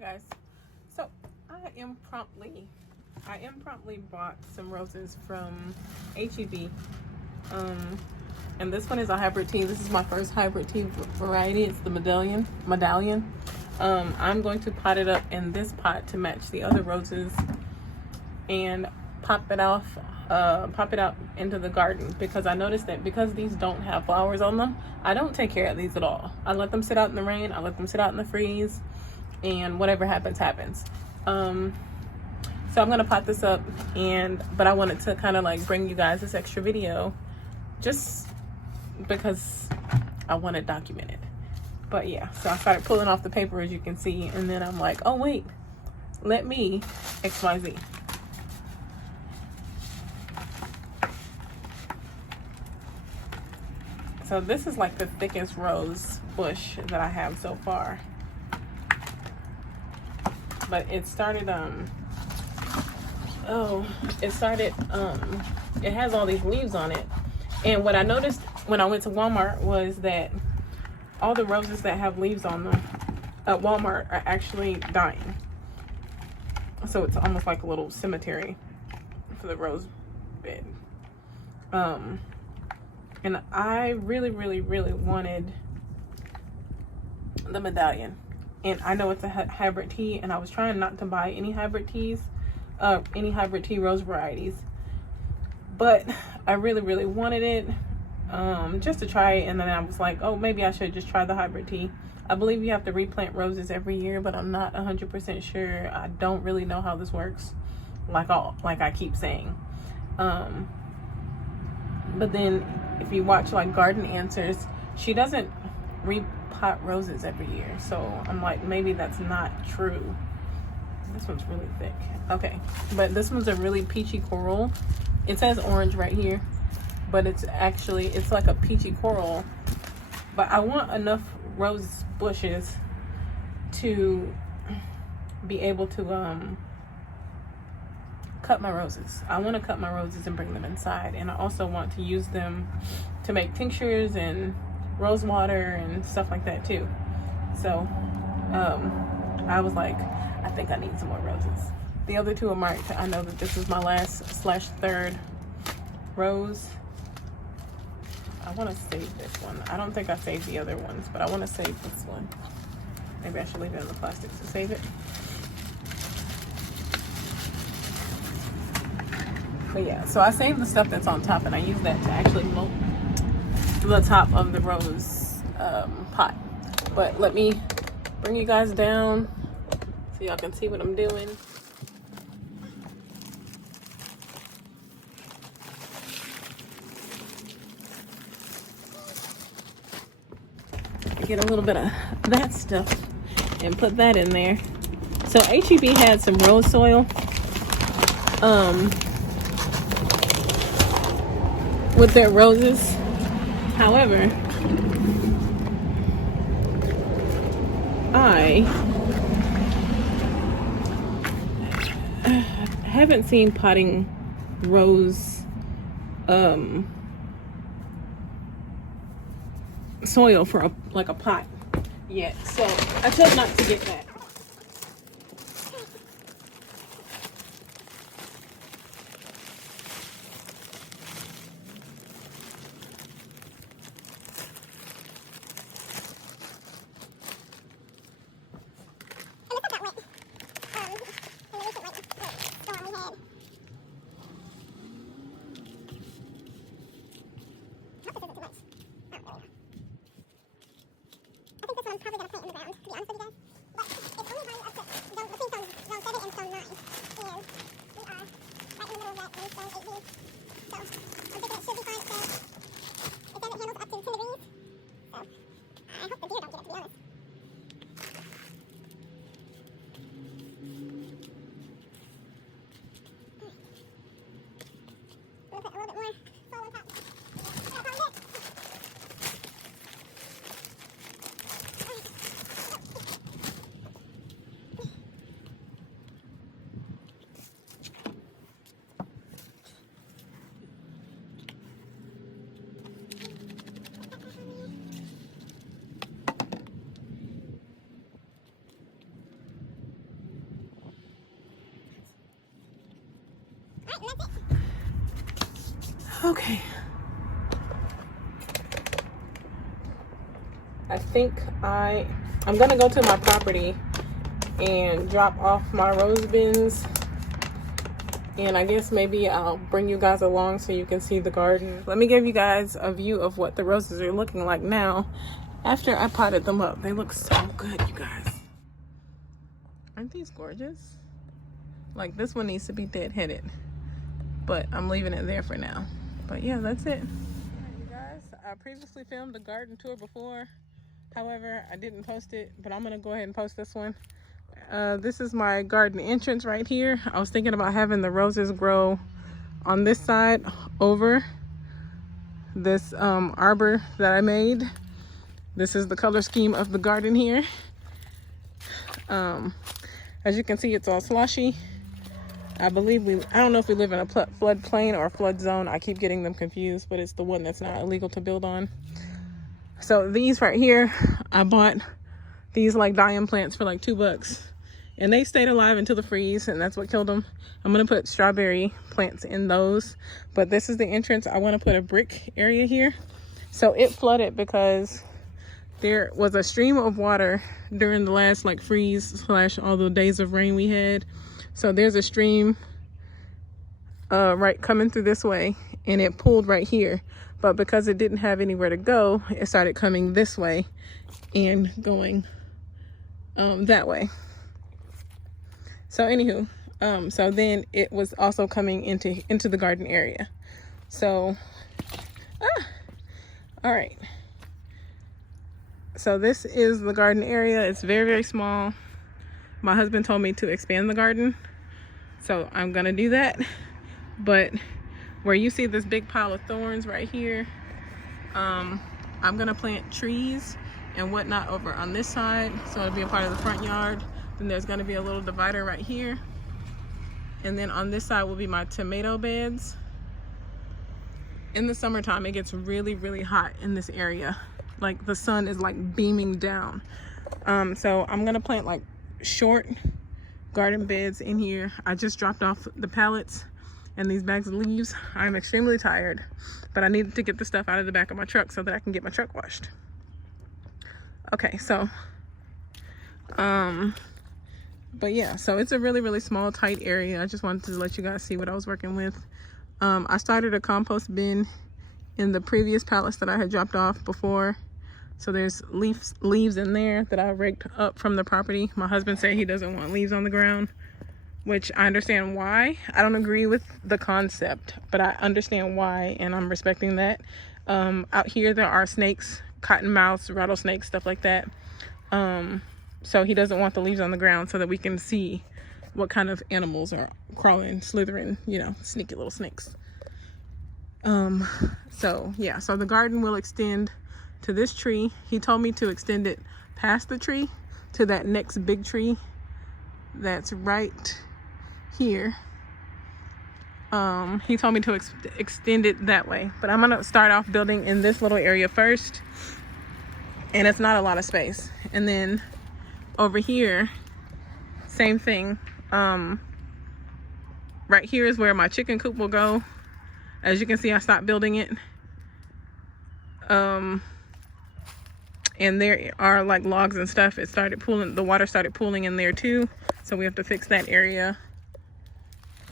guys. So I impromptu bought some roses from HEB. And this one is a hybrid tea. This is my first hybrid tea variety. It's the medallion. I'm going to pot it up in this pot to match the other roses and pop it out into the garden, because I noticed that because these don't have flowers on them, I don't take care of these at all. I let them sit out in the rain, I let them sit out in the freeze, and whatever happens happens. So I'm gonna pot this up, but I wanted to kind of like bring you guys this extra video just because I want to document it. But yeah, so I started pulling off the paper, as you can see, and then I'm like, oh wait, let me XYZ. So this is like the thickest rose bush that I have so far. But it started, it has all these leaves on it. And what I noticed when I went to Walmart was that all the roses that have leaves on them at Walmart are actually dying. So it's almost like a little cemetery for the rose bed. And I really wanted the medallion. And I know it's a hybrid tea, and I was trying not to buy any hybrid tea rose varieties. But I really wanted it just to try it, and then I was like, oh, maybe I should just try the hybrid tea. I believe you have to replant roses every year, but I'm not 100% sure. I don't really know how this works, like I keep saying. But then if you watch like Garden Answers, she doesn't repot roses every year. So I'm like, maybe that's not true. This one's really thick. Okay, but this one's a really peachy coral. It says orange right here, but it's like a peachy coral. But I want enough rose bushes to be able to cut my roses. I want to cut my roses and bring them inside, and I also want to use them to make tinctures and rose water and stuff like that too. So I was like, I think I need some more roses. The other two are marked. I know that this is my last/third rose. I want to save this one. I don't think I saved the other ones, but I want to save this one. Maybe I should leave it in the plastic to save it. But yeah, so I saved the stuff that's on top, and I use that to actually mold the top of the rose pot. But let me bring you guys down so y'all can see what I'm doing. Get a little bit of that stuff and put that in there. So HEB had some rose soil with their roses. However, I haven't seen potting rose soil for a pot yet, so I chose not to get that. I'm probably gonna plant in the ground, to be honest with you guys. But Okay. I think I'm gonna go to my property and drop off my rose bins, and I guess maybe I'll bring you guys along so you can see the garden. Let me give you guys a view of what the roses are looking like now after I potted them up. They look so good, you guys. Aren't these gorgeous? Like, this one needs to be dead-headed, but I'm leaving it there for now. But yeah, that's it. Alright, you guys, I previously filmed a garden tour before. However, I didn't post it, but I'm gonna go ahead and post this one. This is my garden entrance right here. I was thinking about having the roses grow on this side over this arbor that I made. This is the color scheme of the garden here. As you can see, it's all slushy. I don't know if we live in a floodplain or a flood zone. I keep getting them confused, but it's the one that's not illegal to build on. So these right here, I bought these like dying plants for like $2, and they stayed alive until the freeze, and that's what killed them. I'm gonna put strawberry plants in those, but this is the entrance. I want to put a brick area here. So it flooded because there was a stream of water during the last like freeze / all the days of rain we had. So there's a stream right coming through this way, and it pooled right here. But because it didn't have anywhere to go, it started coming this way and going that way. So anywho, so then it was also coming into the garden area. So, all right. So this is the garden area. It's very, very small. My husband told me to expand the garden, so I'm gonna do that. But where you see this big pile of thorns right here, I'm gonna plant trees and whatnot over on this side, so it'll be a part of the front yard. Then there's gonna be a little divider right here, and then on this side will be my tomato beds. In the summertime, it gets really, really hot in this area. Like, the sun is like beaming down. So I'm gonna plant like short garden beds in here. I just dropped off the pallets and these bags of leaves. I'm extremely tired, but I needed to get the stuff out of the back of my truck so that I can get my truck washed. Okay, so but yeah, so it's a really, really small, tight area. I just wanted to let you guys see what I was working with. I started a compost bin in the previous pallets that I had dropped off before. So there's leaves in there that I raked up from the property. My husband said he doesn't want leaves on the ground, which I understand why. I don't agree with the concept, but I understand why, and I'm respecting that. Out here there are snakes, cottonmouths, rattlesnakes, stuff like that. So he doesn't want the leaves on the ground so that we can see what kind of animals are crawling, slithering, you know, sneaky little snakes. So yeah, so the garden will extend to this tree. He told me to extend it past the tree to that next big tree that's right here. He told me to extend it that way, but I'm gonna start off building in this little area first, and it's not a lot of space. And then over here, same thing. Right here is where my chicken coop will go. As you can see, I stopped building it. And there are like logs and stuff. It started pooling, the water started pooling in there too. So we have to fix that area.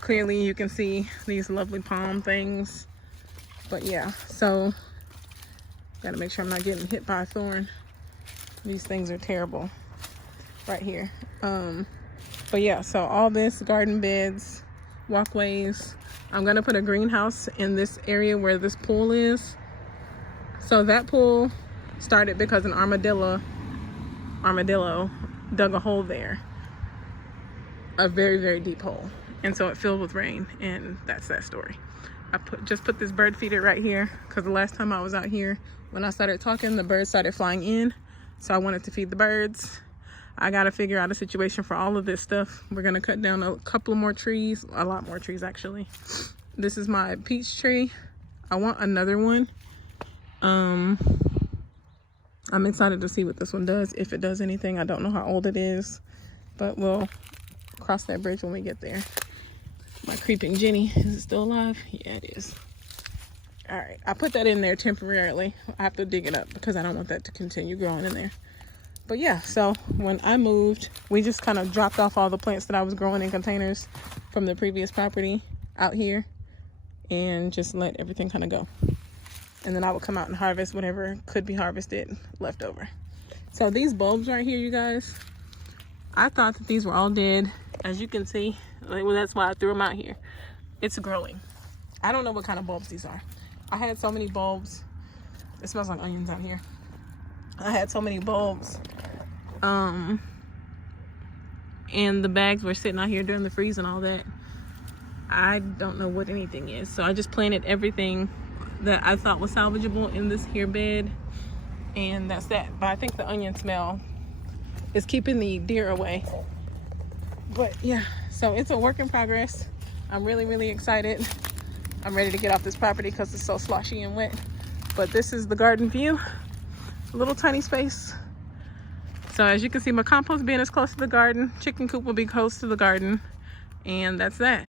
Clearly you can see these lovely palm things. But yeah, so gotta make sure I'm not getting hit by a thorn. These things are terrible right here. But yeah, so all this, garden beds, walkways. I'm gonna put a greenhouse in this area where this pool is. So that pool started because an armadillo dug a hole there, a very, very deep hole, and so it filled with rain, and that's that story. I just put this bird feeder right here because the last time I was out here, when I started talking, the birds started flying in, so I wanted to feed the birds. I gotta figure out a situation for all of this stuff. We're gonna cut down a couple more trees, a lot more trees actually. This is my peach tree. I want another one. I'm excited to see what this one does, if it does anything. I don't know how old it is, but we'll cross that bridge when we get there. My creeping Jenny, is it still alive? Yeah, it is. All right, I put that in there temporarily. I have to dig it up because I don't want that to continue growing in there. But yeah, so when I moved, we just kind of dropped off all the plants that I was growing in containers from the previous property out here and just let everything kind of go. And then I would come out and harvest whatever could be harvested left over. So these bulbs right here, you guys, I thought that these were all dead. As you can see, well, that's why I threw them out here. It's growing. I don't know what kind of bulbs these are. I had so many bulbs. It smells like onions out here. I had so many bulbs. And the bags were sitting out here during the freeze and all that. I don't know what anything is. So I just planted everything that I thought was salvageable in this here bed. And that's that. But I think the onion smell is keeping the deer away. But yeah, so it's a work in progress. I'm really, really excited. I'm ready to get off this property because it's so sloshy and wet. But this is the garden view. A little tiny space. So as you can see, my compost bin is close to the garden. Chicken coop will be close to the garden. And that's that.